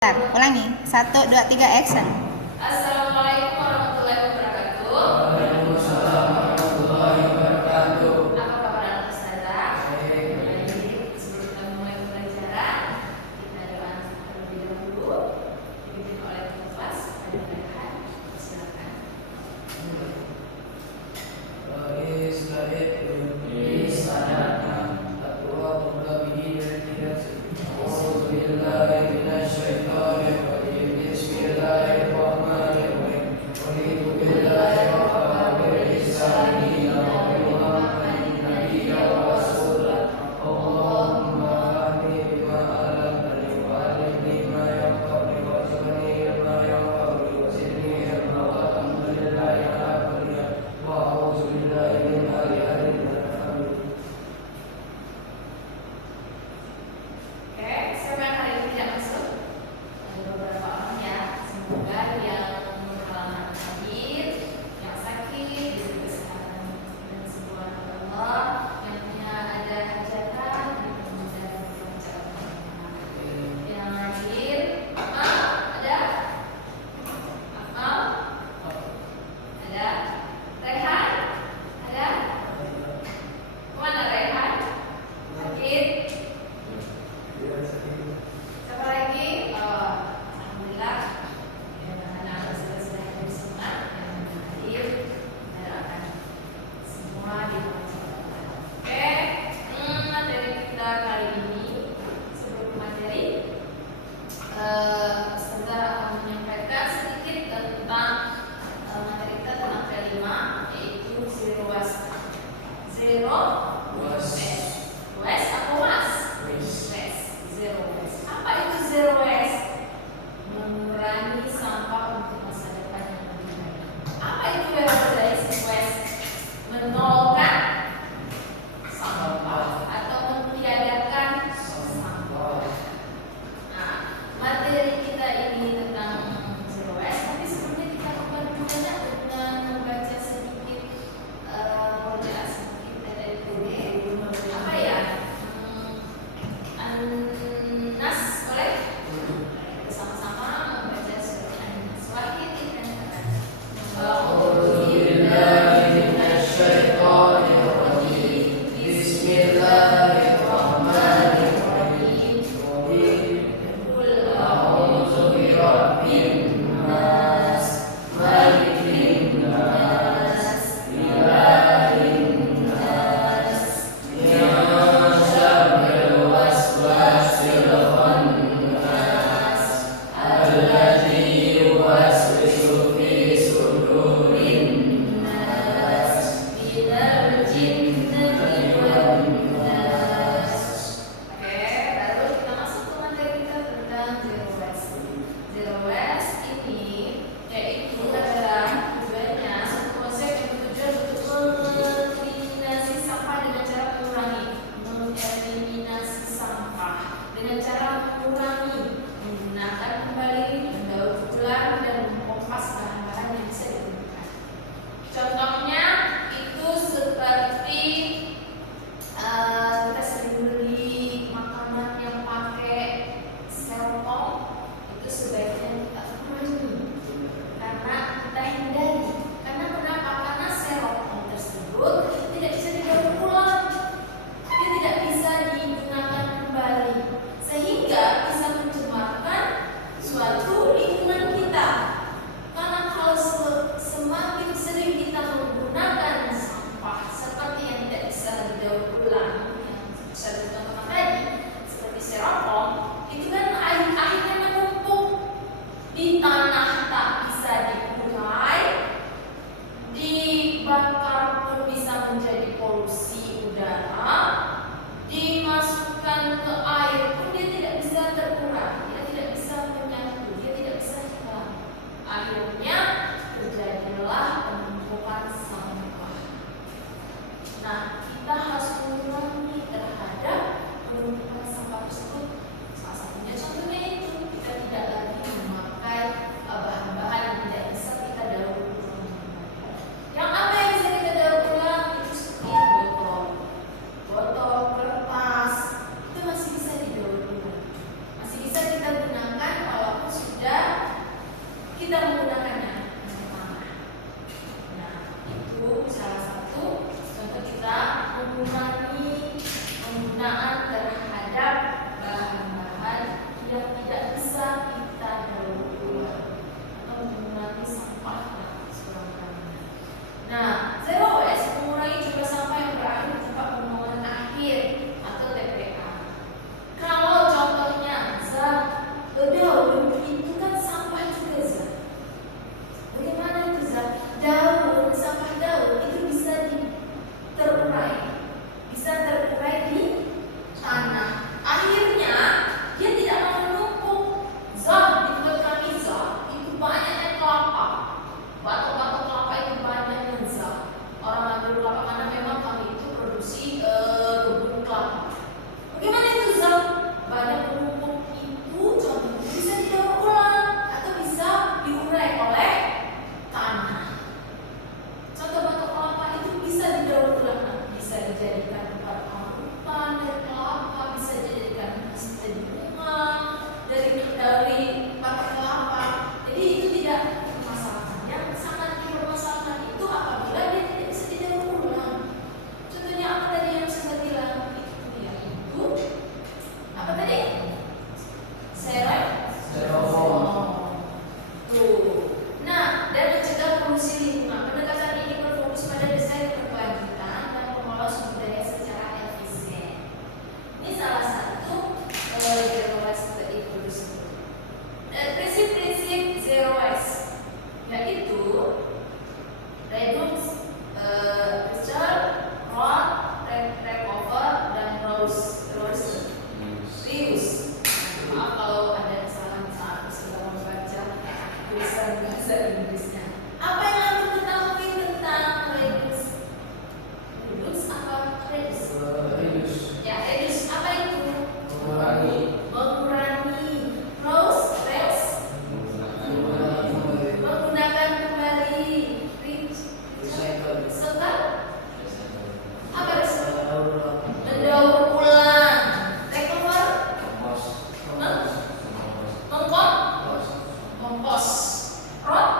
Bentar, ulangi. 1, 2, 3, action. Assalamualaikum warahmatullahi wabarakatuh. Waalaikumsalam warahmatullahi wabarakatuh. Apa kabar anak ustazah? Baik. Sebelum kita mulai pembelajaran, kita doa terlebih dahulu. Dipimpin oleh kelas pada Rehan. Silakan. bisa kita daur ulang atau mengurangi sampah yang sekurang-kurangnya. Nah, zero waste mengurangi jumlah sampah yang berakhir di tempat pembuangan akhir atau TPA. Kalau contohnya daun itu kan sampah juga, bagaimana itu daun, sampah daun itu bisa terurai di tanah. Akhirnya dia tidak akan menumpuk. Di tempat kami itu banyaknya kelapa, batok-batok kelapa itu banyaknya orang ambil kelapa karena memang kami itu produksi kebun kelapa. Bagaimana itu banyak menumpuk itu contohnya bisa didaur ulang atau bisa diurai oleh tanah. Contoh batok kelapa itu bisa didaur ulang, bisa dijadikan tempat pengharupan dari kelapa, bisa dijadikan bunga dari batok kelapa. Jadi itu tidak bermasalah. Yang sangat dipermasalahkan itu apabila dia tidak bisa didaur ulang. Contohnya apa tadi yang saya bilang itu apa tadi? Tuh. Nah, dan mencegah polusi lingkungan. Pendekatan ini berfokus pada desain berkelanjutan dan pengelola sumber daya secara efisien. Ini salah satu zero waste tadi disebut. Prinsip-prinsip zero waste yaitu reduce, recycle, recover, dan reuse. Maaf kalau ada kesalahan saat sedang membaca tulisan bahasa Inggrisnya. Apa yang harus diketahui tentang reduce? Reduce apa reduce? Ya, reduce apa itu? Mengurangi. Reuse menggunakan kembali. Recycle apa recycle? Mendaur ulang. Recover mengkompos. Rot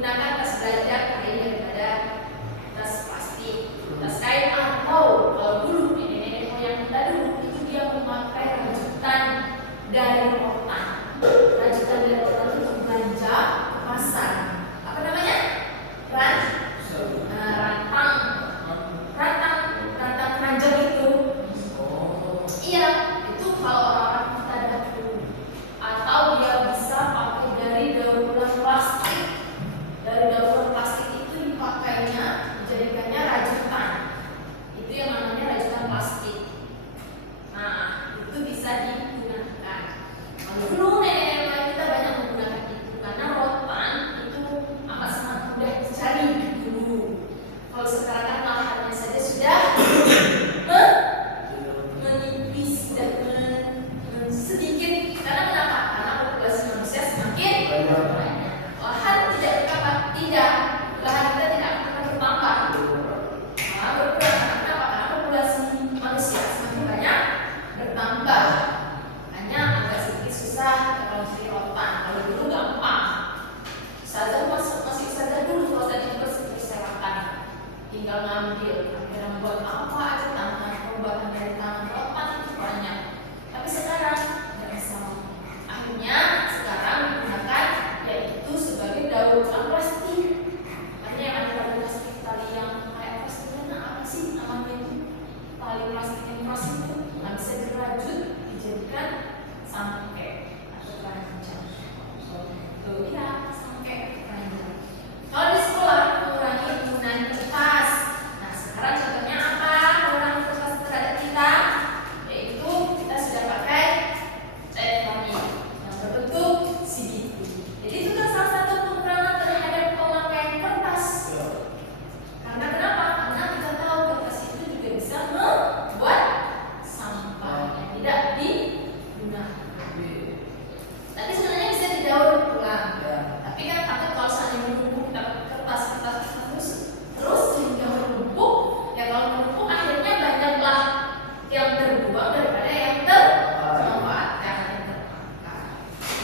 Gunakan tas belanja kain daripada tas plastik, tas kain, atau kalau dulu nenek moyang kita dulu itu dia memakai rajutan dari rotan. Rajutan dari rotan itu belanja ke pasar. Apa namanya? Rantang keranjang itu. Iya, itu kalau orang-orang kita dahulu. Atau dia bisa pakai dari daur ulang plastik. Dari daur ulang plastik itu dipakainya, dijadikannya rajutan. Itu yang namanya rajutan plastik. Nah, itu bisa digunakan. Kalau dulu nenek moyang kita banyak menggunakan itu karena rotan itu amat sangat mudah dicari dulu. Kalau sekarang kan lahannya saja sudah menipis dan sedikit. Karena kenapa? Karena populasi manusia semakin banyak. Lahan tidak bertambah, tidak. Lahan kita tidak akan bertambah. Malah berkurang. Kenapa? Karena populasi manusia semakin banyak bertambah. Hanya agak sedikit susah kalau di rotan. Kalau dulu gampang. Saja masih saja dulu kalau tadi berserakan. Tinggal ngambil, akhirnya buat apa aja tangan, pembuatan dari tangan rotan itu banyak. Tapi sekarang nggak bisa. Akhirnya sekarang digunakan yaitu sebagai daur ulang plastik. Makanya yang ada daur plastik tali yang kayak plastiknya apa sih namanya itu? Tali plastik yang keras itu nggak bisa dirajut dijadikan sangke atau keranjang. Tuh ya sangke keranjang. Kalau di sekolah mengurangi penggunaan kertas. Nah sekarang contohnya apa? Mengurangi kertas terhadap kita, yaitu kita sudah pakai elektronik yang berbentuk CDT. Jadi itu kan salah satu pengurangan terhadap pemakaian kertas. Karena kenapa? Karena kita tahu kertas itu juga bisa membuat sampah yang tidak digunakan. Tapi sebenarnya bisa didaur ulang. Tapi kan takut kalau seandainya menumpuk kita kertas terus sehingga menumpuk. Ya kalau menumpuk akhirnya banyaklah yang terbuang daripada yang termanfaatkan, yang terpakai.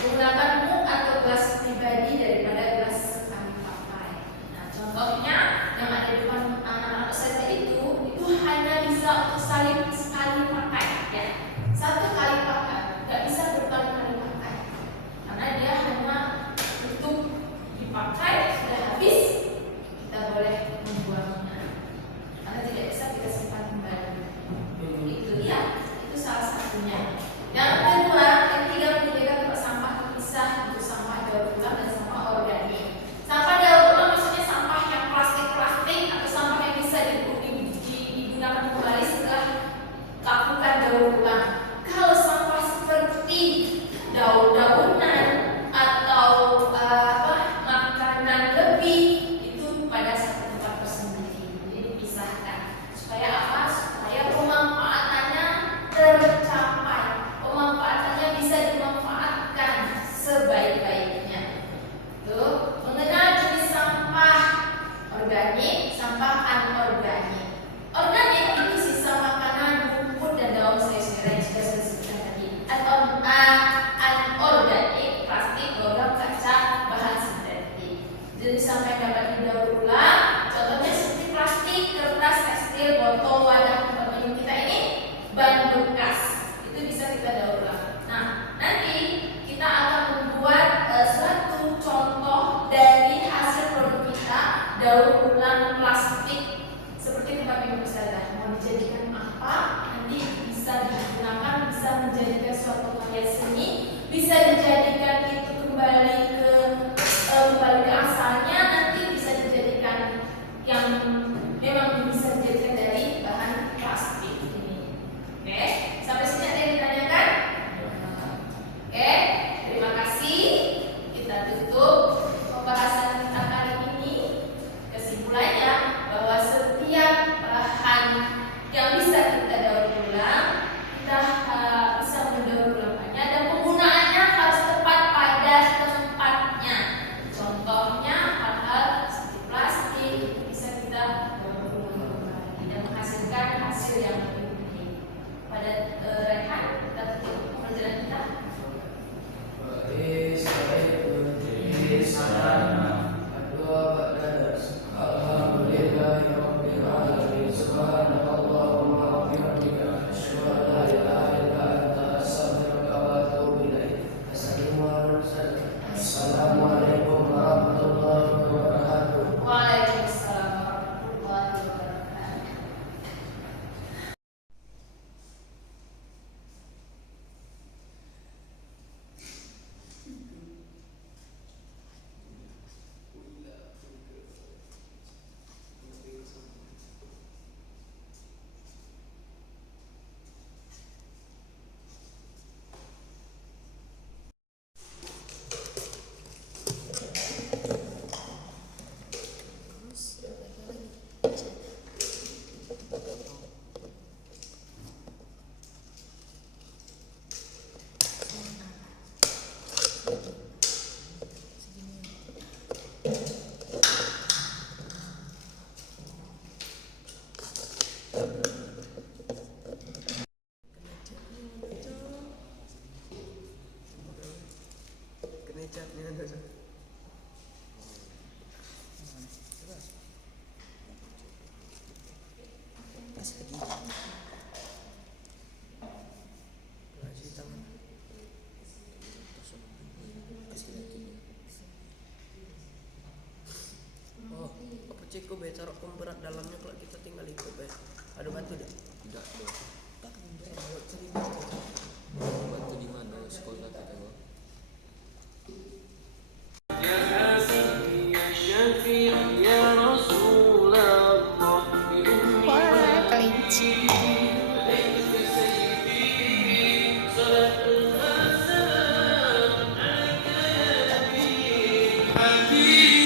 Menggunakan mug atau gelas pribadi daripada gelas sekali pakai. Nah contohnya yang ada di depan anak-anak saya itu hanya bisa untuk sekali pakai, ya. Satu kali pakai, nggak bisa berkali-kali pakai. Karena dia hanya untuk dipakai sudah habis, kita boleh membuangnya. Karena tidak bisa kita simpan kembali. Itu dia, itu salah satunya. Yang kedua, ketiga menyediakan tempat sampah terpisah untuk sampah daur ulang dan sampah organik. Sampah daur ulang maksudnya sampah yang plastik atau sampah yang bisa digunakan kembali setelah lakukan daur ulang. Kalau sampah seperti daun-daunan atau makanan lebih itu pada satu tempat tersendiri, jadi dipisahkan. Supaya apa? Supaya pemanfaatannya tercapai, pemanfaatannya bisa dimanfaatkan sebaik-baiknya. Tuh, mengenal jenis sampah organik, sampah anorganik. Organik itu sisa makanan, rumput dan daun sayur-sayuran yang sudah saya sebutkan tadi. Atau anorganik, plastik, logam, kaca, bahan sintetik. Jadi sampah yang dapat didaur ulang, contohnya seperti plastik, kertas, tekstil, botol, wadah tempat minum kita ini, ban bekas, itu bisa kita daur ulang. Nah, nanti kita akan membuat suatu contoh dari hasil produk kita daur ulang plastik seperti tempat minum saja. Mau dijadikan apa? Nanti bisa digunakan, bisa menjadikan suatu karya seni, bisa dijadikan itu kembali ke asalnya, nanti bisa dijadikan yang memang bisa dijadikan dari bahan plastik ini. Oke, sampai sini ada yang ditanyakan? Oke, terima kasih. Kita tutup pembahasan kita kali ini. Kesimpulannya bahwa setiap bahan yang bisa kita daur ulang, kita bisa mendaur ulangnya dan penggunaannya harus tepat pada tempat kasih lagi. Kasih tangan. Kasih lagi. Oh, apa cek kok be taruh pemberat dalamnya kalau kita tinggal ikut be. Ada batu dah? Tidak ada. Tak ada cari batu. Batu di mana sekolah tak tahu. Wah, kelinci. Hati